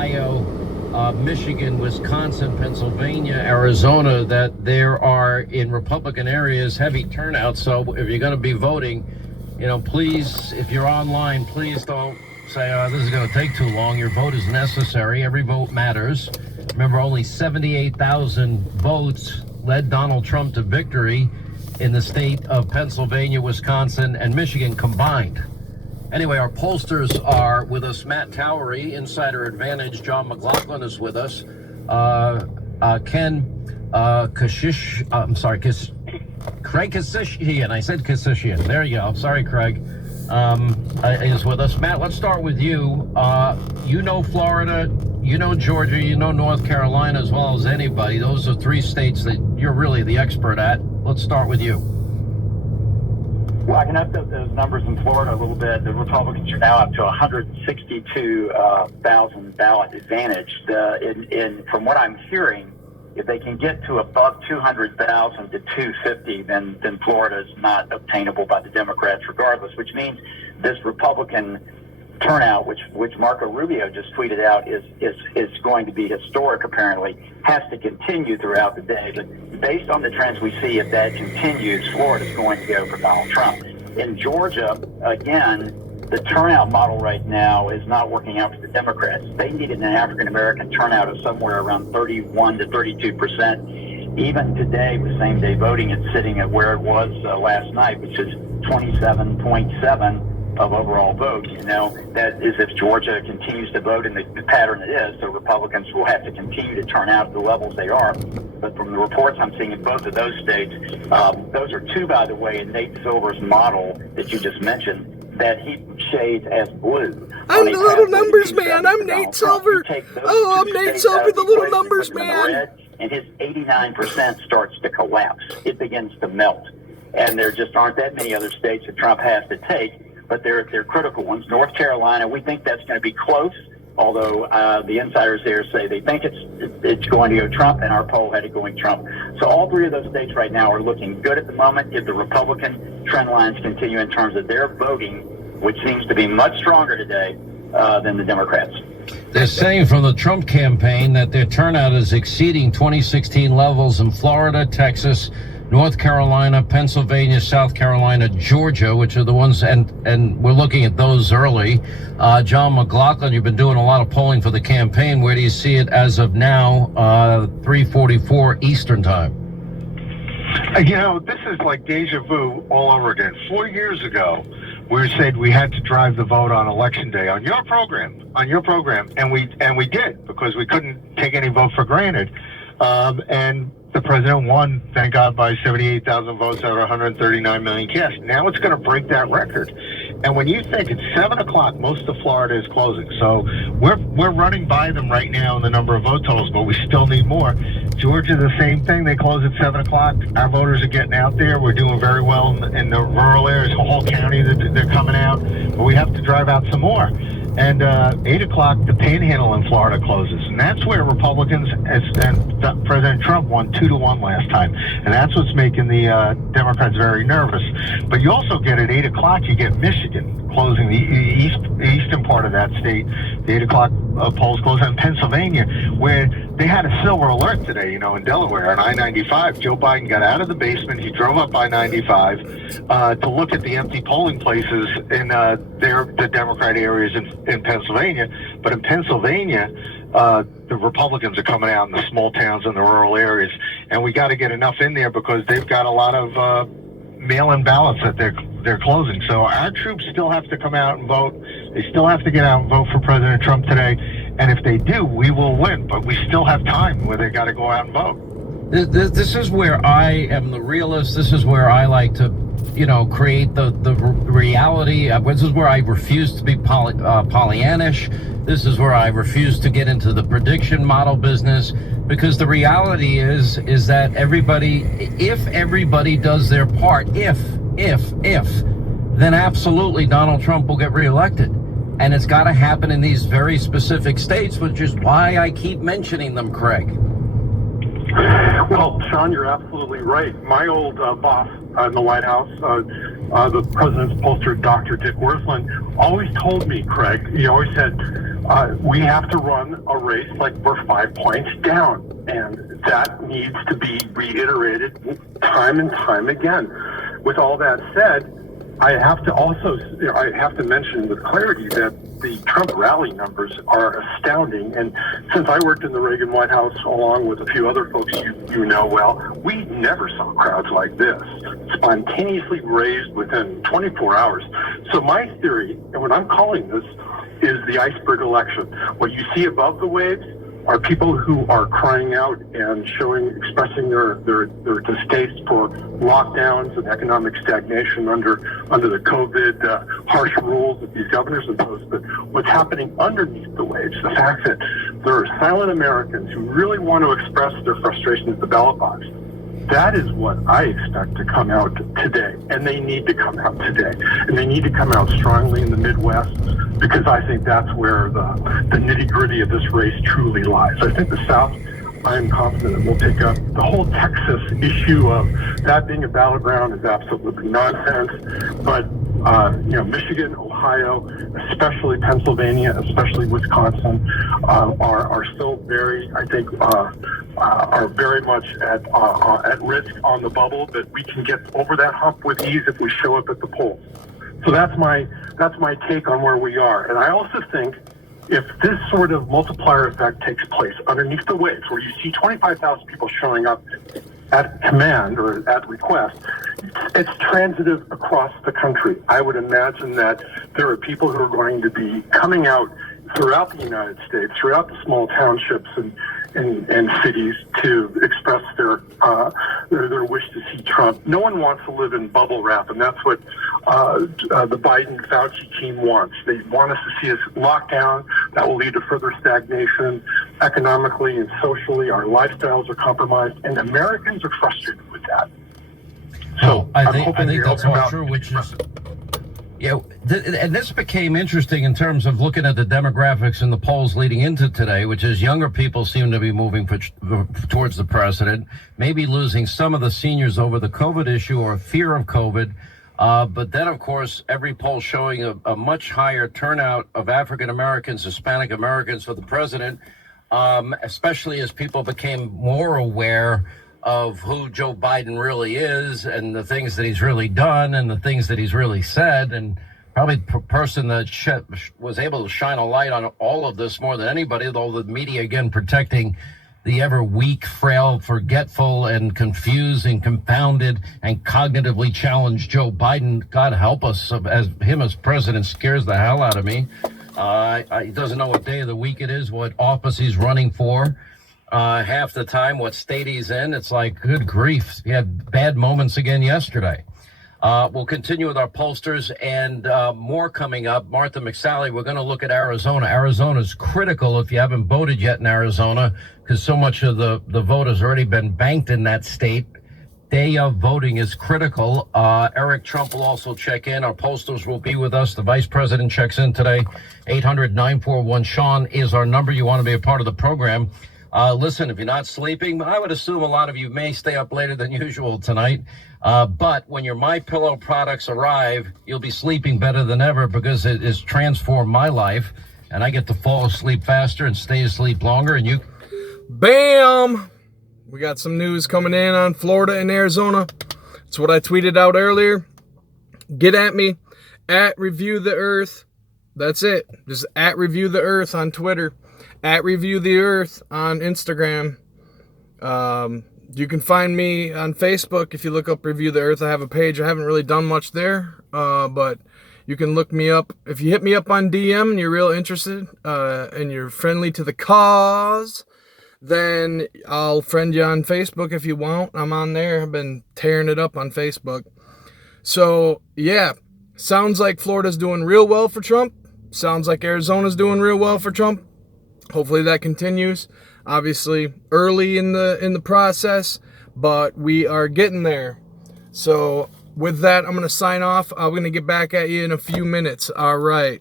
Ohio, Michigan, Wisconsin, Pennsylvania, Arizona, that there are in Republican areas heavy turnout. So if you're going to be voting, please, if you're online, please don't say, this is going to take too long. Your vote is necessary. Every vote matters. Remember, only 78,000 votes led Donald Trump to victory in the state of Pennsylvania, Wisconsin, and Michigan combined. Anyway, our pollsters are with us. Matt Towery, Insider Advantage. John McLaughlin is with us. Craig Kasishian. I said Kasishian. There you go. Sorry, Craig. Is with us. Matt, let's start with you. You know Florida, you know Georgia, you know North Carolina as well as anybody. Those are three states that you're really the expert at. Let's start with you. Well, I can update those numbers in Florida a little bit. The Republicans are now up to 162,000 ballot advantage. From what I'm hearing, if they can get to above 200,000 to 250, then Florida is not obtainable by the Democrats regardless, which means this Republican turnout, which Marco Rubio just tweeted out, is going to be historic, apparently, has to continue throughout the day. But based on the trends we see, if that continues, Florida's going to go for Donald Trump. In Georgia, again, the turnout model right now is not working out for the Democrats. They needed an African-American turnout of somewhere around 31 to 32%. Even today, with same-day voting, it's sitting at where it was last night, which is 27.7 of overall votes. That is if Georgia continues to vote in the pattern it is. So Republicans will have to continue to turn out at the levels they are. But from the reports I'm seeing in both of those states, those are two, by the way, in Nate Silver's model that you just mentioned, that he shades as blue. I'm the little numbers man. I'm Nate Silver. I'm Nate Silver, the little numbers man. And his 89% starts to collapse. It begins to melt. And there just aren't that many other states that Trump has to take, but they're critical ones. North Carolina, we think that's going to be close, although the insiders there say they think it's going to go Trump, and our poll had it going Trump. So all three of those states right now are looking good at the moment. If the Republican trend lines continue in terms of their voting, which seems to be much stronger today than the Democrats. They're saying from the Trump campaign that their turnout is exceeding 2016 levels in Florida, Texas, North Carolina, Pennsylvania, South Carolina, Georgia, which are the ones, and we're looking at those early. John McLaughlin, you've been doing a lot of polling for the campaign. Where do you see it as of now, 3:44 Eastern time? This is like deja vu all over again. 4 years ago, we said we had to drive the vote on Election Day on your program, and we did, because we couldn't take any vote for granted. And the president won, thank God, by 78,000 votes out of 139 million cast. Now it's going to break that record. And when you think it's 7 o'clock, most of Florida is closing. So we're running by them right now in the number of vote totals, but we still need more. Georgia, the same thing. They close at 7 o'clock. Our voters are getting out there. We're doing very well in the rural areas, the whole county that they're coming out. But we have to drive out some more. And 8 o'clock, the panhandle in Florida closes. And that's where Republicans and President Trump won 2-1 last time. And that's what's making the Democrats very nervous. But you also get at 8 o'clock, you get Michigan closing, the eastern part of that state. The 8 o'clock polls close. And Pennsylvania, where they had a silver alert today, in Delaware on I-95. Joe Biden got out of the basement. He drove up I-95 to look at the empty polling places in the Democrat areas in Pennsylvania. But in Pennsylvania, the Republicans are coming out in the small towns and the rural areas. And we got to get enough in there because they've got a lot of mail-in ballots that they're closing. So our troops still have to come out and vote. They still have to get out and vote for President Trump today. And if they do, we will win. But we still have time where they got to go out and vote. This is where I am the realist. This is where I like to, create the reality. This is where I refuse to be Pollyannish. This is where I refuse to get into the prediction model business, because the reality is that if everybody does their part, then absolutely Donald Trump will get reelected. And it's got to happen in these very specific states, which is why I keep mentioning them, Craig. Well, Sean, you're absolutely right. My old boss in the White House, the president's pollster, Dr. Dick Wirthlin, always told me, Craig, he always said, we have to run a race like we're 5 points down, and that needs to be reiterated time and time again. With all that said, I have to also, I have to mention with clarity that the Trump rally numbers are astounding. And since I worked in the Reagan White House along with a few other folks you know well, we never saw crowds like this, spontaneously raised within 24 hours. So my theory, and what I'm calling this, is the iceberg election. What you see above the waves are people who are crying out and expressing their distaste for lockdowns and economic stagnation under the COVID harsh rules that these governors impose. But what's happening underneath the waves, the fact that there are silent Americans who really want to express their frustration at the ballot box, that is what I expect to come out today. And they need to come out today. And they need to come out strongly in the Midwest, because I think that's where the nitty-gritty of this race truly lies. I think the South, I am confident, will take up the whole Texas issue of that being a battleground is absolutely nonsense. But Michigan, Ohio, especially Pennsylvania, especially Wisconsin, are still very, I think, are very much at risk on the bubble. But we can get over that hump with ease if we show up at the polls. So that's my take on where we are. And I also think if this sort of multiplier effect takes place underneath the waves, where you see 25,000 people showing up at command or at request, it's transitive across the country. I would imagine that there are people who are going to be coming out throughout the United States, throughout the small townships and cities to express their wish to see Trump. No one wants to live in bubble wrap, and that's what the Biden-Fauci team wants. They want us to see us locked down. That will lead to further stagnation economically and socially. Our lifestyles are compromised, and Americans are frustrated with that. So I think that's all true, which is... Yeah, and this became interesting in terms of looking at the demographics in the polls leading into today, which is younger people seem to be moving towards the president, maybe losing some of the seniors over the COVID issue or fear of COVID. But then, of course, every poll showing a much higher turnout of African Americans, Hispanic Americans for the president, especially as people became more aware of who Joe Biden really is and the things that he's really done and the things that he's really said. And probably the person that was able to shine a light on all of this more than anybody, though the media, again, protecting the ever weak, frail, forgetful, and confused and confounded and cognitively challenged Joe Biden. God help us, as him as president scares the hell out of me. He doesn't know what day of the week it is, what office he's running for. Half the time, what state he's in. It's like, good grief. He had bad moments again yesterday. We'll continue with our pollsters and more coming up. Martha McSally, we're going to look at Arizona. Arizona is critical if you haven't voted yet in Arizona, because so much of the vote has already been banked in that state. Day of voting is critical. Eric Trump will also check in. Our pollsters will be with us. The vice president checks in today. 800-941-SEAN is our number. You want to be a part of the program. Listen, if you're not sleeping, I would assume a lot of you may stay up later than usual tonight. But when your MyPillow products arrive, you'll be sleeping better than ever, because it has transformed my life, and I get to fall asleep faster and stay asleep longer. And you, bam! We got some news coming in on Florida and Arizona. It's what I tweeted out earlier. Get at me at Review the Earth. That's it. Just at Review the Earth on Twitter. At Review the Earth on Instagram. You can find me on Facebook if you look up Review the Earth. I have a page. I haven't really done much there, but you can look me up. If you hit me up on DM and you're real interested and you're friendly to the cause, then I'll friend you on Facebook if you want. I'm on there. I've been tearing it up on Facebook. So, yeah, sounds like Florida's doing real well for Trump. Sounds like Arizona's doing real well for Trump. Hopefully that continues. Obviously early in the process, but we are getting there. So with that, I'm going to sign off. I'm going to get back at you in a few minutes. All right.